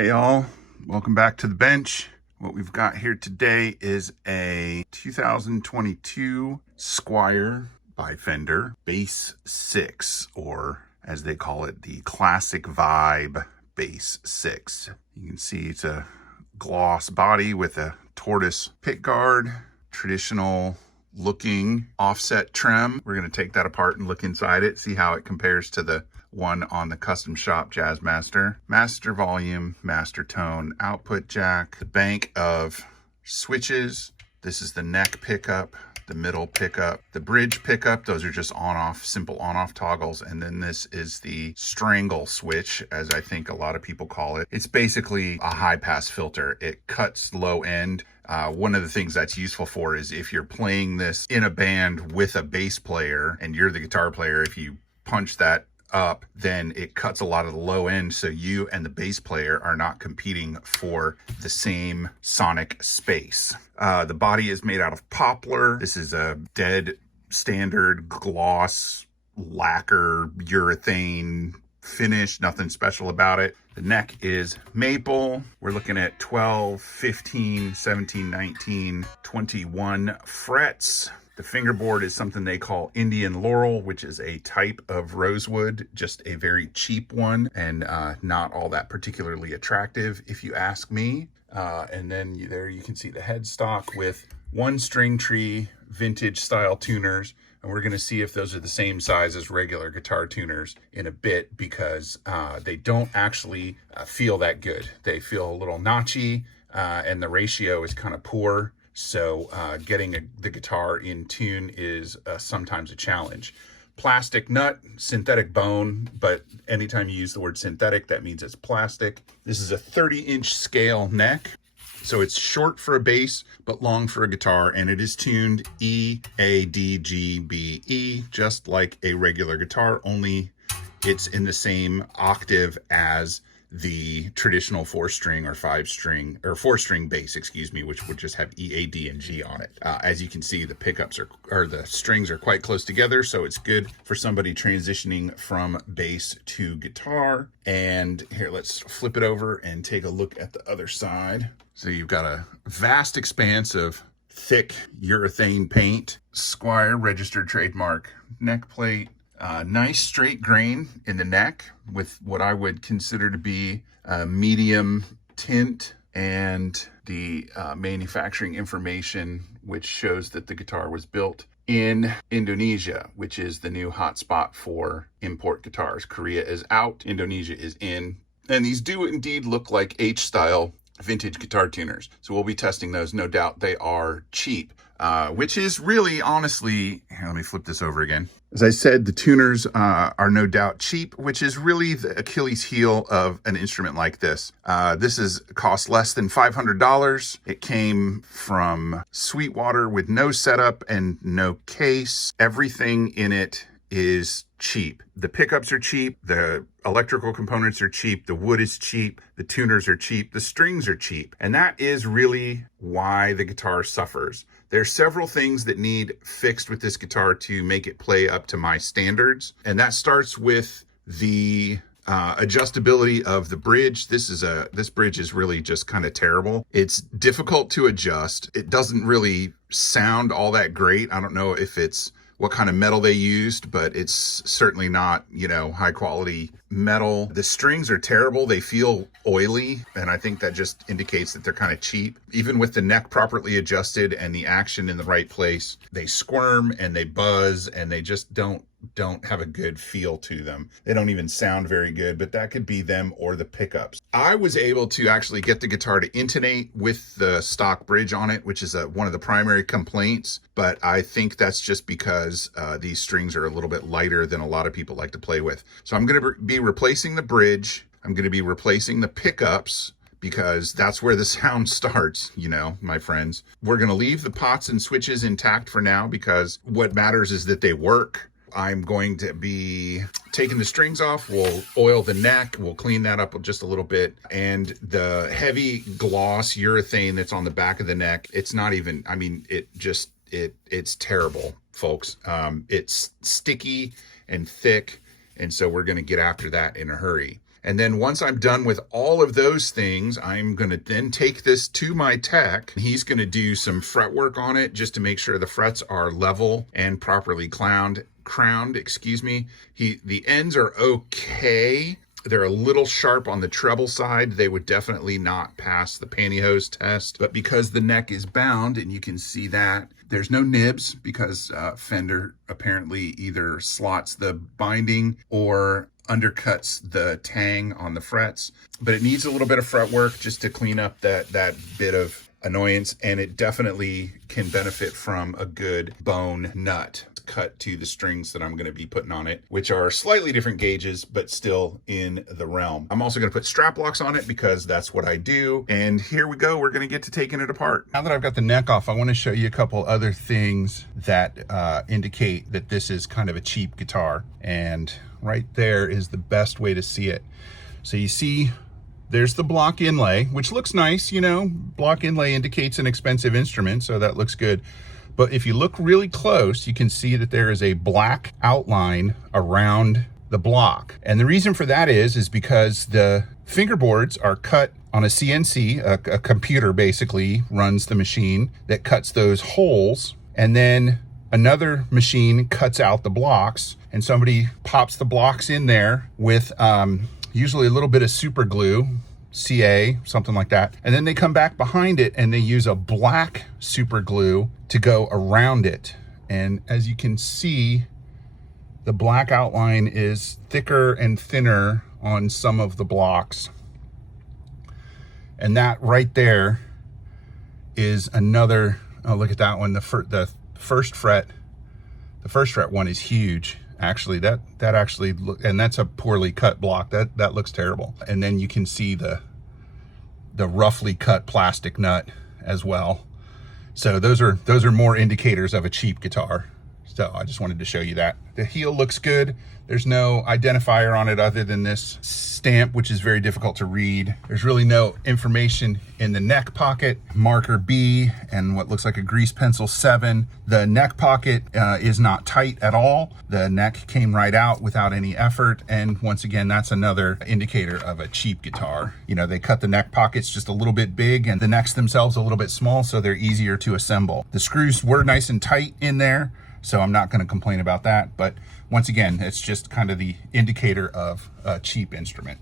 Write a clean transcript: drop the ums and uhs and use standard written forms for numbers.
Hey all, welcome back to the bench. What we've got here today is a 2022 Squier by Fender Bass 6, or as they call it, the Classic Vibe Bass 6. You can see it's a gloss body with a tortoise pickguard, traditional looking offset trim. We're going to take that apart and look inside it, see how it compares to the one on the Custom Shop Jazzmaster. Master volume, master tone, output jack, the bank of switches. This is the neck pickup, the middle pickup, the bridge pickup. Those are just on-off, simple on-off toggles. And then this is the strangle switch, as I think a lot of people call it. It's basically a high-pass filter. It cuts low end. One of the things that's useful for is if you're playing this in a band with a bass player and you're the guitar player, if you punch that up, then it cuts a lot of the low end, so you and the bass player are not competing for the same sonic space. The body is made out of poplar. This is a dead standard gloss lacquer urethane finish, nothing special about it. The neck is maple. We're looking at 12, 15, 17, 19, 21 frets. The fingerboard is something they call Indian laurel, which is a type of rosewood, just a very cheap one, and not all that particularly attractive, if you ask me. And then there you can see the headstock with one string tree, vintage style tuners. And we're going to see if those are the same size as regular guitar tuners in a bit, because they don't actually feel that good. They feel a little notchy, and the ratio is kind of poor. So getting the guitar in tune is sometimes a challenge. Plastic nut, synthetic bone, but anytime you use the word synthetic, that means it's plastic. This is a 30-inch scale neck. So it's short for a bass, but long for a guitar, and it is tuned E, A, D, G, B, E, just like a regular guitar, only it's in the same octave as the traditional 4-string or 5-string or 4-string bass, excuse me, which would just have E, A, D, and G on it. As you can see, the pickups or the strings are quite close together, so it's good for somebody transitioning from bass to guitar. And here, let's flip it over and take a look at the other side. So you've got a vast expanse of thick urethane paint, Squier registered trademark neck plate. Nice straight grain in the neck with what I would consider to be medium tint, and the manufacturing information, which shows that the guitar was built in Indonesia, which is the new hotspot for import guitars. Korea is out, Indonesia is in, and these do indeed look like H-style vintage guitar tuners. So we'll be testing those. No doubt they are cheap, which is really, honestly, here, let me flip this over again. As I said, the tuners are no doubt cheap, which is really the Achilles heel of an instrument like this. This cost less than $500. It came from Sweetwater with no setup and no case. Everything in it is cheap. The pickups are cheap, the electrical components are cheap, the wood is cheap, the tuners are cheap, the strings are cheap. And that is really why the guitar suffers. There's several things that need fixed with this guitar to make it play up to my standards. And that starts with the adjustability of the bridge. This bridge is really just kind of terrible. It's difficult to adjust. It doesn't really sound all that great. I don't know if it's what kind of metal they used, but it's certainly not, high quality metal. The strings are terrible. They feel oily, and I think that just indicates that they're kind of cheap. Even with the neck properly adjusted and the action in the right place, they squirm and they buzz, and they just don't have a good feel to them. They don't even sound very good, but that could be them or the pickups. I was able to actually get the guitar to intonate with the stock bridge on it, which is one of the primary complaints, but I think that's just because these strings are a little bit lighter than a lot of people like to play with. So I'm going to be replacing the bridge. I'm going to be replacing the pickups, because that's where the sound starts, my friends. We're going to leave the pots and switches intact for now, because what matters is that they work. I'm going to be taking the strings off. We'll oil the neck. We'll clean that up just a little bit. And the heavy gloss urethane that's on the back of the neck, it's not even, it's terrible, folks. It's sticky and thick. And so we're going to get after that in a hurry. And then once I'm done with all of those things, I'm going to then take this to my tech. He's going to do some fret work on it just to make sure the frets are level and properly crowned, excuse me. The ends are okay. They're a little sharp on the treble side. They would definitely not pass the pantyhose test, but because the neck is bound, and you can see that, there's no nibs because Fender apparently either slots the binding or undercuts the tang on the frets, but it needs a little bit of fret work just to clean up that bit of annoyance, and it definitely can benefit from a good bone nut cut to the strings that I'm going to be putting on it, which are slightly different gauges, but still in the realm. I'm also going to put strap locks on it because that's what I do. And here we go. We're going to get to taking it apart. Now that I've got the neck off, I want to show you a couple other things that indicate that this is kind of a cheap guitar. And right there is the best way to see it. So you see, there's the block inlay, which looks nice. You know, block inlay indicates an expensive instrument, so that looks good. But if you look really close, you can see that there is a black outline around the block. And the reason for that is because the fingerboards are cut on a CNC, a computer basically runs the machine that cuts those holes, and then another machine cuts out the blocks, and somebody pops the blocks in there with usually a little bit of super glue, CA, something like that. And then they come back behind it and they use a black super glue to go around it. And as you can see, the black outline is thicker and thinner on some of the blocks. And that right there is another, oh, look at that one. The first fret one is huge. Actually, that actually look, and that's a poorly cut block. That looks terrible. And then you can see the roughly cut plastic nut as well. So those are more indicators of a cheap guitar. So I just wanted to show you that. The heel looks good. There's no identifier on it other than this stamp, which is very difficult to read. There's really no information in the neck pocket, marker B, and what looks like a grease pencil 7. The neck pocket is not tight at all. The neck came right out without any effort. And once again, that's another indicator of a cheap guitar. You know, they cut the neck pockets just a little bit big and the necks themselves a little bit small, so they're easier to assemble. The screws were nice and tight in there, so I'm not going to complain about that. But once again, it's just kind of the indicator of a cheap instrument.